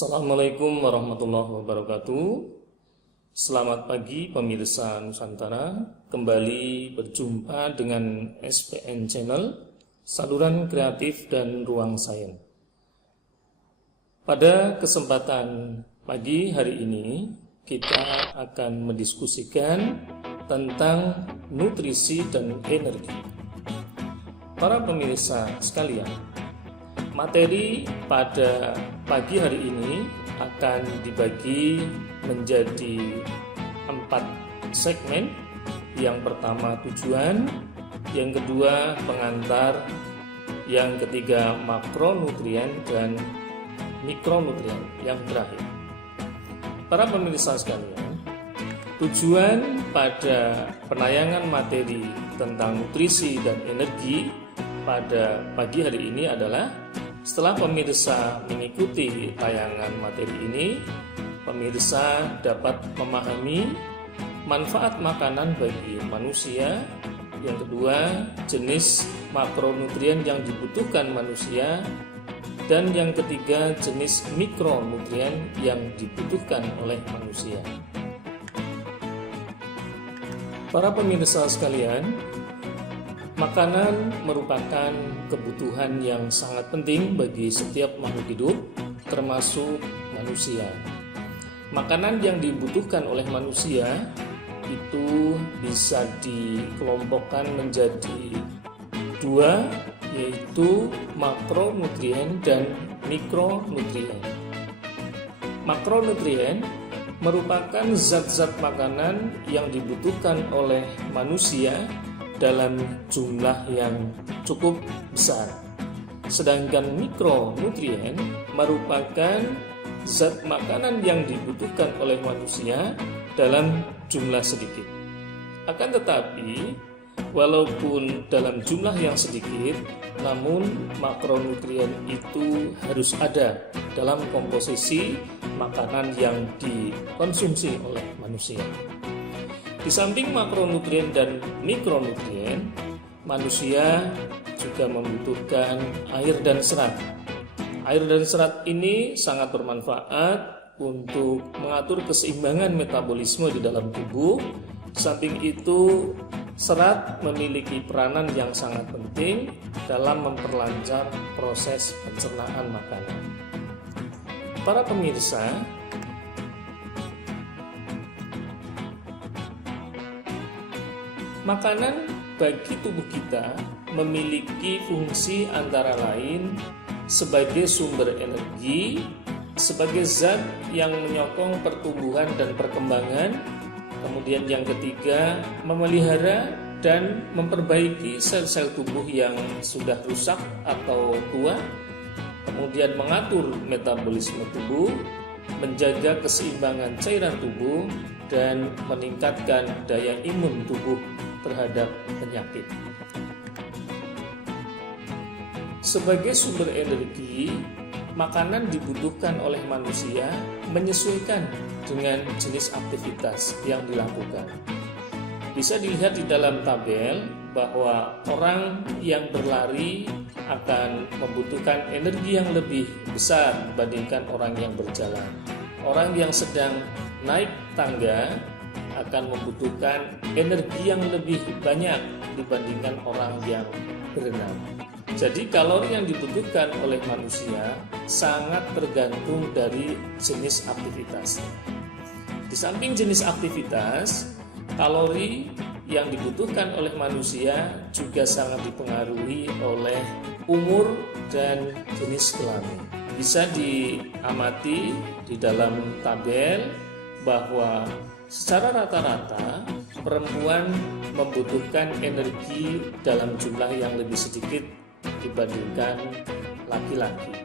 Assalamualaikum warahmatullahi wabarakatuh. Selamat pagi pemirsa Nusantara. Kembali berjumpa dengan SPN Channel, Saluran Kreatif dan Ruang Sains. Pada kesempatan pagi hari ini, kita akan mendiskusikan tentang nutrisi dan energi. Para pemirsa sekalian, materi pada pagi hari ini akan dibagi menjadi 4 segmen. Yang pertama tujuan, yang kedua pengantar, yang ketiga makronutrien, dan mikronutrien yang terakhir. Para pemirsa sekalian, tujuan pada penayangan materi tentang nutrisi dan energi pada pagi hari ini adalah setelah pemirsa mengikuti tayangan materi ini, pemirsa dapat memahami manfaat makanan bagi manusia. Yang kedua, jenis makronutrien yang dibutuhkan manusia. Dan yang ketiga, jenis mikronutrien yang dibutuhkan oleh manusia. Para pemirsa sekalian, makanan merupakan kebutuhan yang sangat penting bagi setiap makhluk hidup, termasuk manusia. Makanan yang dibutuhkan oleh manusia itu bisa dikelompokkan menjadi 2, yaitu makronutrien dan mikronutrien. Makronutrien merupakan zat-zat makanan yang dibutuhkan oleh manusia dalam jumlah yang cukup besar. Sedangkan mikronutrien merupakan zat makanan yang dibutuhkan oleh manusia dalam jumlah sedikit. Akan tetapi, walaupun dalam jumlah yang sedikit, namun makronutrien itu harus ada dalam komposisi makanan yang dikonsumsi oleh manusia. Di samping makronutrien dan mikronutrien, manusia juga membutuhkan air dan serat. Air dan serat ini sangat bermanfaat untuk mengatur keseimbangan metabolisme di dalam tubuh. Di samping itu, serat memiliki peranan yang sangat penting dalam memperlancar proses pencernaan makanan. Para pemirsa, makanan bagi tubuh kita memiliki fungsi antara lain sebagai sumber energi, sebagai zat yang menyokong pertumbuhan dan perkembangan, kemudian yang ketiga memelihara dan memperbaiki sel-sel tubuh yang sudah rusak atau tua, kemudian mengatur metabolisme tubuh, menjaga keseimbangan cairan tubuh, dan meningkatkan daya imun tubuh terhadap penyakit. Sebagai sumber energi, makanan dibutuhkan oleh manusia menyesuaikan dengan jenis aktivitas yang dilakukan. Bisa dilihat di dalam tabel bahwa orang yang berlari akan membutuhkan energi yang lebih besar dibandingkan orang yang berjalan. Orang yang sedang naik tangga akan membutuhkan energi yang lebih banyak dibandingkan orang yang berenang. Jadi kalori yang dibutuhkan oleh manusia sangat tergantung dari jenis aktivitas. Di samping jenis aktivitas, kalori yang dibutuhkan oleh manusia juga sangat dipengaruhi oleh umur dan jenis kelamin. Bisa diamati di dalam tabel bahwa secara rata-rata perempuan membutuhkan energi dalam jumlah yang lebih sedikit dibandingkan laki-laki.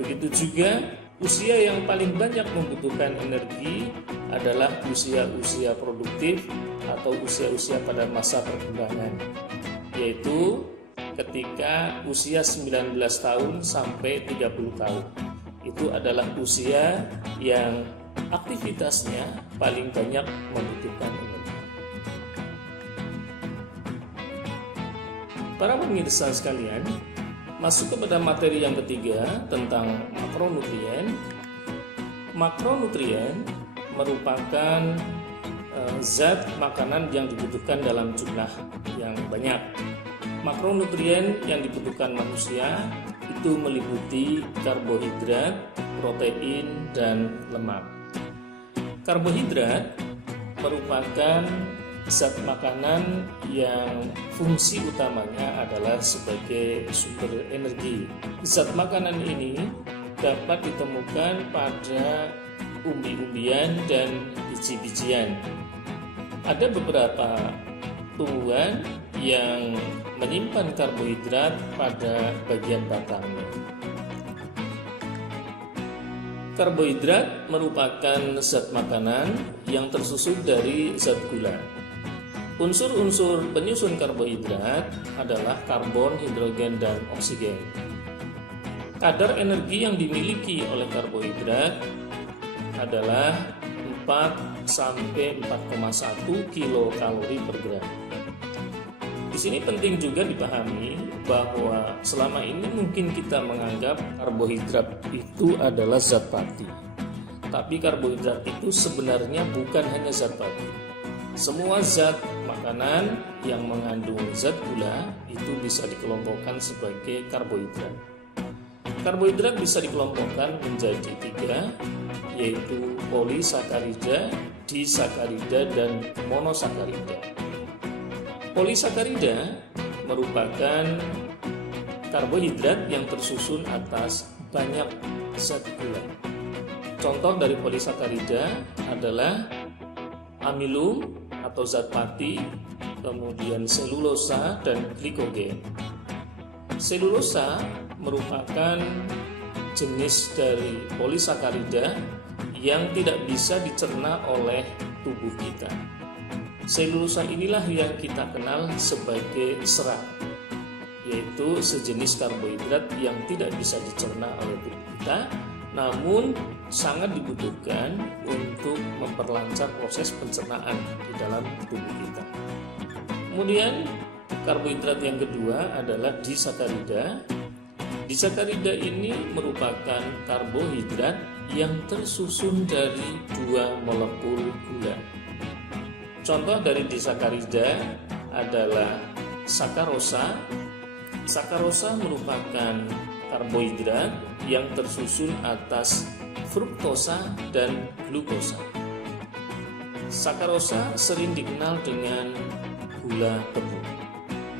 Begitu juga usia yang paling banyak membutuhkan energi adalah usia-usia produktif atau usia-usia pada masa perkembangan, yaitu ketika usia 19 tahun sampai 30 tahun. Itu adalah usia yang aktivitasnya paling banyak membutuhkan energi. Para pemirsa sekalian, Masuk kepada materi yang ketiga tentang makronutrien. Makronutrien merupakan zat makanan yang dibutuhkan dalam jumlah yang banyak. Makronutrien yang dibutuhkan manusia itu meliputi karbohidrat, protein, dan lemak. Karbohidrat merupakan zat makanan yang fungsi utamanya adalah sebagai sumber energi. Zat makanan ini dapat ditemukan pada umbi-umbian dan biji-bijian. Ada beberapa tumbuhan yang menyimpan karbohidrat pada bagian batangnya. Karbohidrat merupakan zat makanan yang tersusun dari zat gula. Unsur-unsur penyusun karbohidrat adalah karbon, hidrogen, dan oksigen. Kadar energi yang dimiliki oleh karbohidrat adalah 4-4,1 kilokalori per gram. Di sini penting juga dipahami bahwa selama ini mungkin kita menganggap karbohidrat itu adalah zat pati. Tapi karbohidrat itu sebenarnya bukan hanya zat pati. Semua zat makanan yang mengandung zat gula itu bisa dikelompokkan sebagai karbohidrat. Karbohidrat bisa dikelompokkan menjadi 3, yaitu polisakarida, disakarida, dan monosakarida. Polisakarida merupakan karbohidrat yang tersusun atas banyak zat gula. Contoh dari polisakarida adalah amilum atau zat pati, kemudian selulosa dan glikogen. Selulosa merupakan jenis dari polisakarida yang tidak bisa dicerna oleh tubuh kita. Selulosa inilah yang kita kenal sebagai serat, yaitu sejenis karbohidrat yang tidak bisa dicerna oleh tubuh kita, namun sangat dibutuhkan untuk memperlancar proses pencernaan di dalam tubuh kita. Kemudian karbohidrat yang kedua adalah disakarida. Disakarida ini merupakan karbohidrat yang tersusun dari 2 molekul gula. Contoh dari disakarida adalah sakarosa. Sakarosa merupakan karbohidrat yang tersusun atas fruktosa dan glukosa. Sakarosa sering dikenal dengan gula tebu.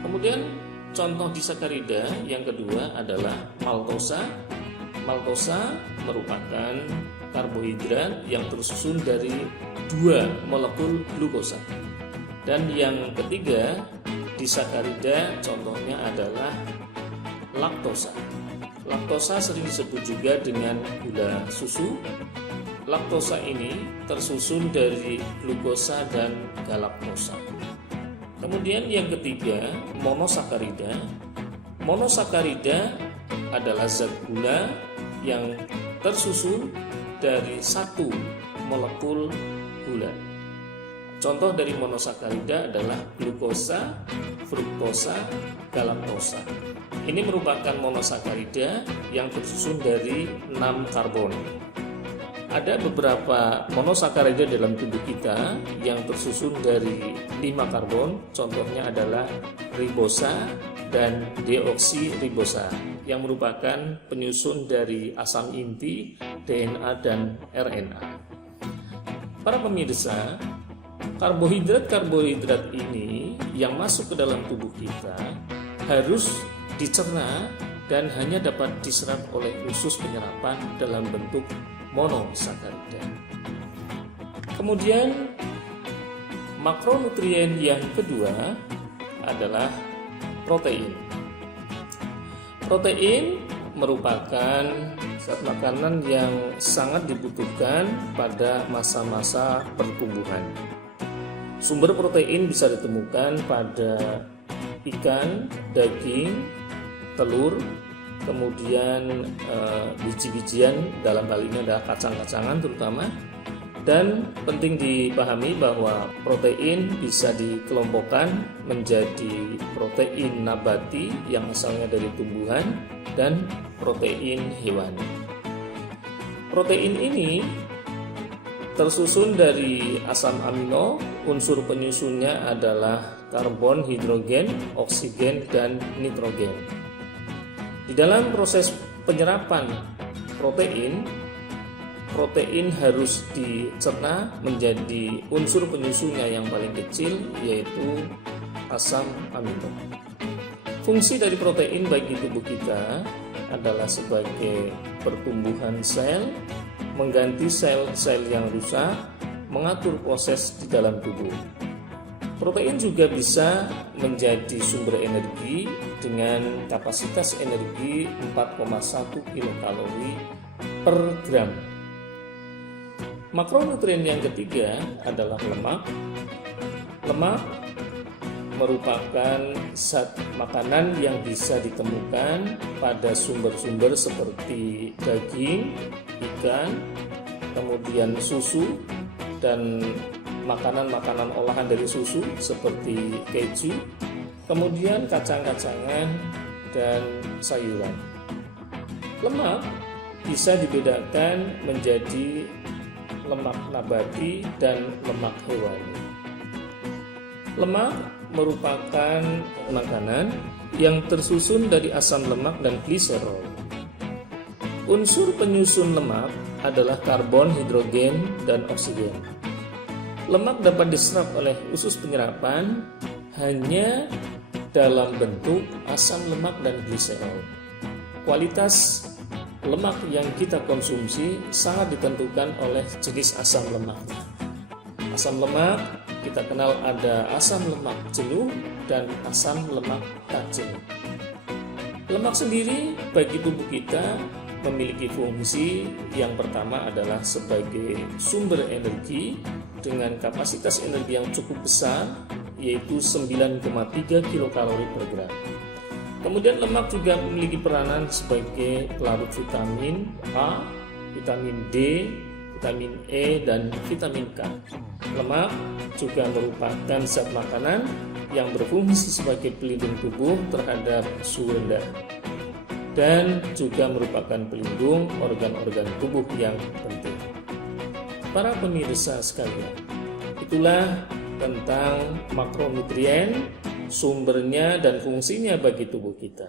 Kemudian contoh disakarida yang kedua adalah maltosa. Maltosa merupakan karbohidrat yang tersusun dari 2 molekul glukosa. Dan yang ketiga, disakarida contohnya adalah laktosa. Laktosa sering disebut juga dengan gula susu. Laktosa ini tersusun dari glukosa dan galaktosa. Kemudian yang ketiga, monosakarida. Monosakarida adalah zat gula yang tersusun dari 1 molekul gula. Contoh dari monosakarida adalah glukosa, fruktosa, galaktosa. Ini merupakan monosakarida yang tersusun dari 6 karbon. Ada beberapa monosakarida dalam tubuh kita yang tersusun dari 5 karbon. Contohnya adalah ribosa dan deoksiribosa yang merupakan penyusun dari asam inti, DNA, dan RNA. Para pemirsa, karbohidrat-karbohidrat ini yang masuk ke dalam tubuh kita harus dicerna dan hanya dapat diserap oleh usus penyerapan dalam bentuk monosakarida. Kemudian makronutrien yang kedua adalah protein. Protein merupakan zat makanan yang sangat dibutuhkan pada masa-masa pertumbuhan. Sumber protein bisa ditemukan pada ikan, daging, telur, kemudian biji-bijian, dalam hal ini adalah kacang-kacangan terutama, Dan penting dipahami bahwa protein bisa dikelompokkan menjadi protein nabati yang asalnya dari tumbuhan dan protein hewani. Protein ini tersusun dari asam amino, unsur penyusunnya adalah karbon, hidrogen, oksigen, dan nitrogen. Di dalam proses penyerapan protein harus dicerna menjadi unsur penyusunnya yang paling kecil, yaitu asam amino. Fungsi dari protein bagi tubuh kita adalah sebagai pertumbuhan sel, mengganti sel-sel yang rusak, mengatur proses di dalam tubuh. Protein juga bisa menjadi sumber energi dengan kapasitas energi 4,1 kilokalori per gram. Makronutrien yang ketiga adalah lemak. Lemak merupakan zat makanan yang bisa ditemukan pada sumber-sumber seperti daging, ikan, kemudian susu, dan makanan-makanan olahan dari susu seperti keju, kemudian kacang-kacangan, dan sayuran. Lemak bisa dibedakan menjadi lemak nabati dan lemak hewani. Lemak merupakan makanan yang tersusun dari asam lemak dan gliserol. Unsur penyusun lemak adalah karbon, hidrogen, dan oksigen. Lemak dapat diserap oleh usus penyerapan hanya dalam bentuk asam lemak dan gliserol. Kualitas lemak yang kita konsumsi sangat ditentukan oleh jenis asam lemaknya. Asam lemak kita kenal ada asam lemak jenuh dan asam lemak tak jenuh. Lemak sendiri bagi tubuh kita memiliki fungsi yang pertama adalah sebagai sumber energi dengan kapasitas energi yang cukup besar, yaitu 9,3 kilokalori per gram. Kemudian lemak juga memiliki peranan sebagai pelarut vitamin A, vitamin D, vitamin E, dan vitamin K. Lemak juga merupakan zat makanan yang berfungsi sebagai pelindung tubuh terhadap suhu rendah dan juga merupakan pelindung organ-organ tubuh yang penting. Para pemirsa sekalian, itulah tentang makronutrien, sumbernya dan fungsinya bagi tubuh kita.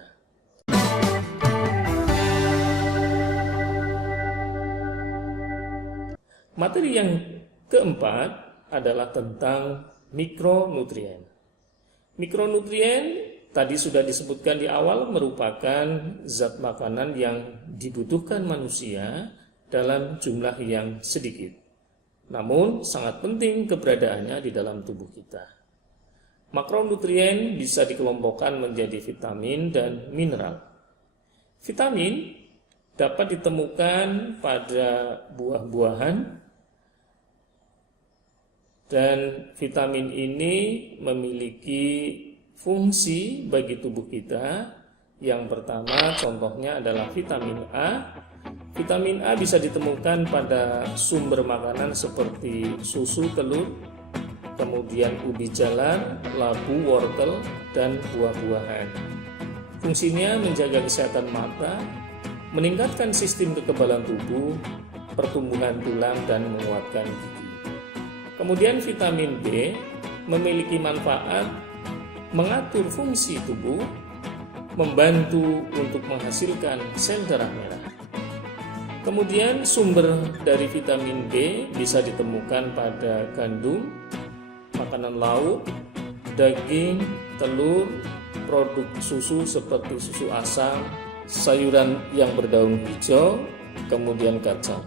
Materi yang keempat adalah tentang mikronutrien. Mikronutrien tadi sudah disebutkan di awal merupakan zat makanan yang dibutuhkan manusia dalam jumlah yang sedikit. Namun sangat penting keberadaannya di dalam tubuh kita. Makronutrien bisa dikelompokkan menjadi vitamin dan mineral. Vitamin dapat ditemukan pada buah-buahan, dan vitamin ini memiliki fungsi bagi tubuh kita. Yang pertama contohnya adalah vitamin A. Vitamin A bisa ditemukan pada sumber makanan seperti susu, telur, kemudian ubi jalar, labu, wortel, dan buah-buahan. Fungsinya menjaga kesehatan mata, meningkatkan sistem kekebalan tubuh, pertumbuhan tulang, dan menguatkan gigi. Kemudian vitamin B memiliki manfaat mengatur fungsi tubuh, membantu untuk menghasilkan sel darah merah. Kemudian sumber dari vitamin B bisa ditemukan pada gandum, makanan lauk, daging, telur, produk susu seperti susu asam, sayuran yang berdaun hijau, kemudian kacang.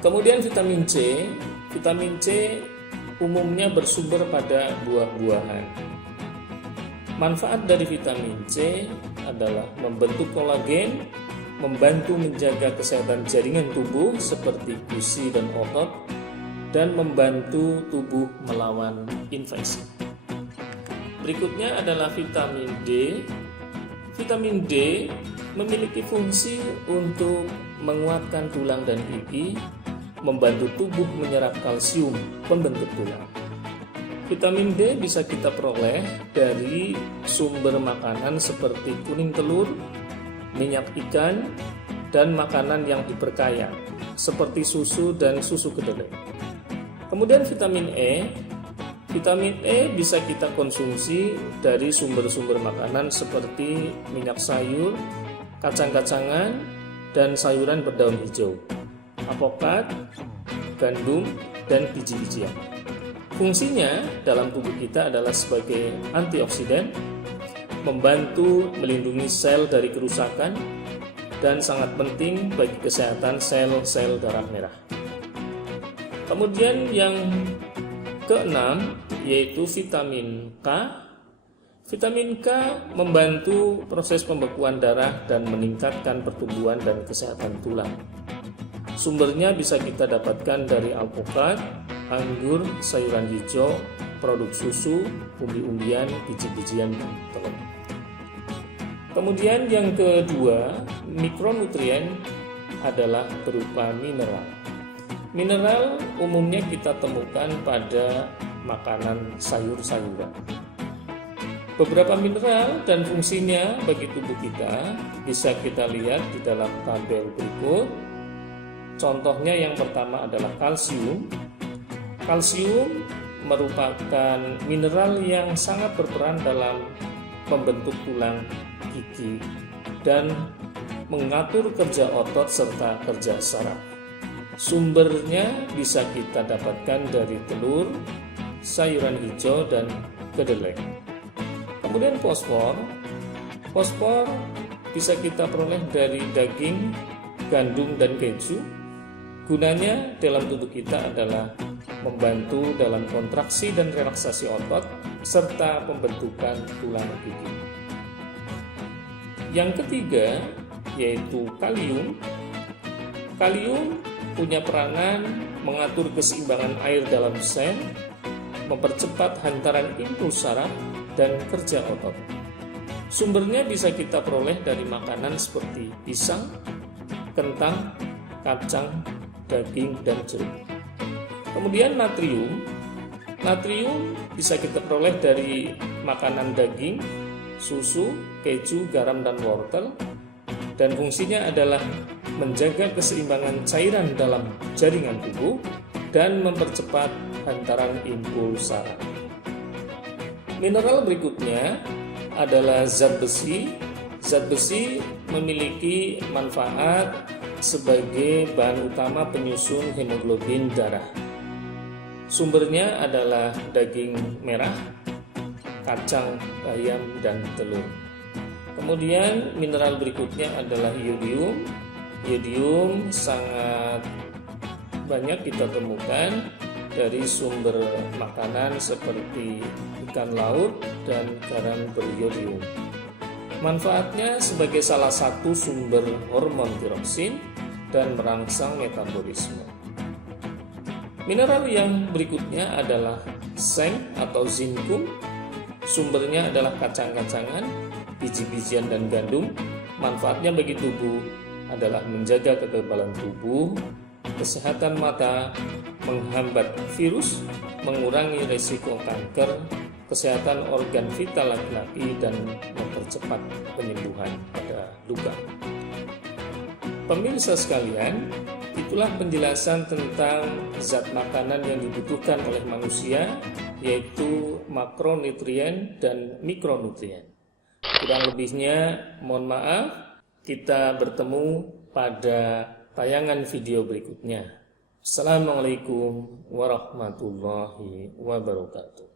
Kemudian vitamin C umumnya bersumber pada buah-buahan. Manfaat dari vitamin C adalah membentuk kolagen, membantu menjaga kesehatan jaringan tubuh seperti gusi dan otot, dan membantu tubuh melawan infeksi. Berikutnya adalah vitamin D. Vitamin D memiliki fungsi untuk menguatkan tulang dan gigi, membantu tubuh menyerap kalsium pembentuk tulang. Vitamin D bisa kita peroleh dari sumber makanan seperti kuning telur, minyak ikan, dan makanan yang diperkaya seperti susu dan susu kedelai. Kemudian vitamin E bisa kita konsumsi dari sumber-sumber makanan seperti minyak sayur, kacang-kacangan, dan sayuran berdaun hijau, alpukat, gandum, dan biji-bijian. Fungsinya dalam tubuh kita adalah sebagai antioksidan, membantu melindungi sel dari kerusakan, dan sangat penting bagi kesehatan sel-sel darah merah. Kemudian yang keenam yaitu vitamin K. Vitamin K membantu proses pembekuan darah dan meningkatkan pertumbuhan dan kesehatan tulang. Sumbernya bisa kita dapatkan dari alpukat, anggur, sayuran hijau, produk susu, umbi-umbian, biji-bijian, dan telur. Kemudian yang kedua, mikronutrien adalah berupa mineral. Mineral umumnya kita temukan pada makanan sayur-sayuran. Beberapa mineral dan fungsinya bagi tubuh kita bisa kita lihat di dalam tabel berikut. Contohnya yang pertama adalah kalsium. Kalsium merupakan mineral yang sangat berperan dalam membentuk tulang, gigi, dan mengatur kerja otot serta kerja saraf. Sumbernya bisa kita dapatkan dari telur, sayuran hijau, dan kedelai. Kemudian fosfor bisa kita peroleh dari daging, gandum, dan keju. Gunanya dalam tubuh kita adalah membantu dalam kontraksi dan relaksasi otot serta pembentukan tulang gigi. Yang ketiga yaitu kalium. Kalium punya peranan mengatur keseimbangan air dalam sel, mempercepat hantaran impuls saraf, dan kerja otot. Sumbernya bisa kita peroleh dari makanan seperti pisang, kentang, kacang, daging, dan jeruk. Kemudian natrium. Natrium bisa kita peroleh dari makanan daging, susu, keju, garam, dan wortel. Dan fungsinya adalah menjaga keseimbangan cairan dalam jaringan tubuh dan mempercepat hantaran impuls saraf. Mineral berikutnya adalah zat besi. Zat besi memiliki manfaat sebagai bahan utama penyusun hemoglobin darah. Sumbernya adalah daging merah, kacang, bayam, dan telur. Kemudian mineral berikutnya adalah iodium. Iodium sangat banyak kita temukan dari sumber makanan seperti ikan laut dan garam beriodium. Manfaatnya sebagai salah satu sumber hormon tiroksin dan merangsang metabolisme. Mineral yang berikutnya adalah seng atau zinkum. Sumbernya adalah kacang-kacangan, biji-bijian, dan gandum. Manfaatnya bagi tubuh adalah menjaga kekebalan tubuh, kesehatan mata, menghambat virus, mengurangi risiko kanker, kesehatan organ vital laki-laki, dan mempercepat penyembuhan pada luka. Pemirsa sekalian, itulah penjelasan tentang zat makanan yang dibutuhkan oleh manusia, yaitu makronutrien dan mikronutrien. Kurang lebihnya mohon maaf, kita bertemu pada tayangan video berikutnya. Assalamualaikum warahmatullahi wabarakatuh.